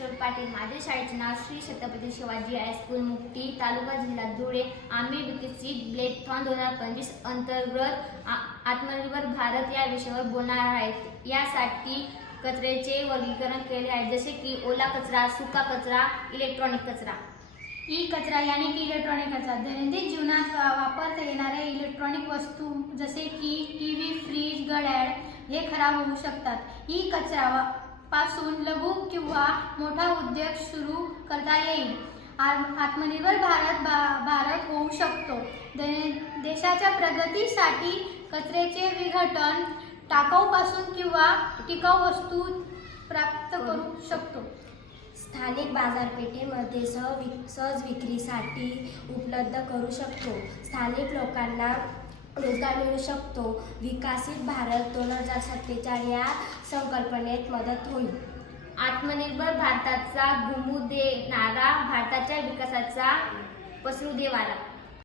किशोर पाटील. माझ्या शाळेचे नाव श्री छत्रपती शिवाजी हायस्कूल मुक्ती, तालुका जिल्हा धुळे. आम्ही विकसित ब्लेथॉन 2025 अंतर्गत आत्मनिर्भर भारत या विषयावर बोलणार आहेत. यासाठी कचऱ्याचे वर्गीकरण केले आहे, जसे की ओला कचरा, सुका कचरा, इलेक्ट्रॉनिक कचरा. ई कचरा यानी की इलेक्ट्रॉनिक कचरा दैनंदिन जीवनात वापरता येणाऱ्या इलेक्ट्रॉनिक वस्तू जसे की टीव्ही, फ्रीज, घड्याळ हे खराब होऊ शकतात. ई कचरा पासून लघु किंवा मोठा उद्योग सुरू करता येईल. आत्मनिर्भर भारत होऊ शकतो. देशाच्या प्रगतीसाठी कचऱ्याचे विघटन टाकाऊपासून किंवा टिकाऊ वस्तू प्राप्त करू शकतो. स्थानिक बाजारपेठेमध्ये सहज विक्रीसाठी उपलब्ध करू शकतो. स्थानिक लोकांना रोजगार मिळू शकतो. विकसित भारत 2047 या संकल्पनेत मदत होईल. आत्मनिर्भर भारताचा घुमू देणारा, भारताच्या विकासाचा पसरू दे वारा.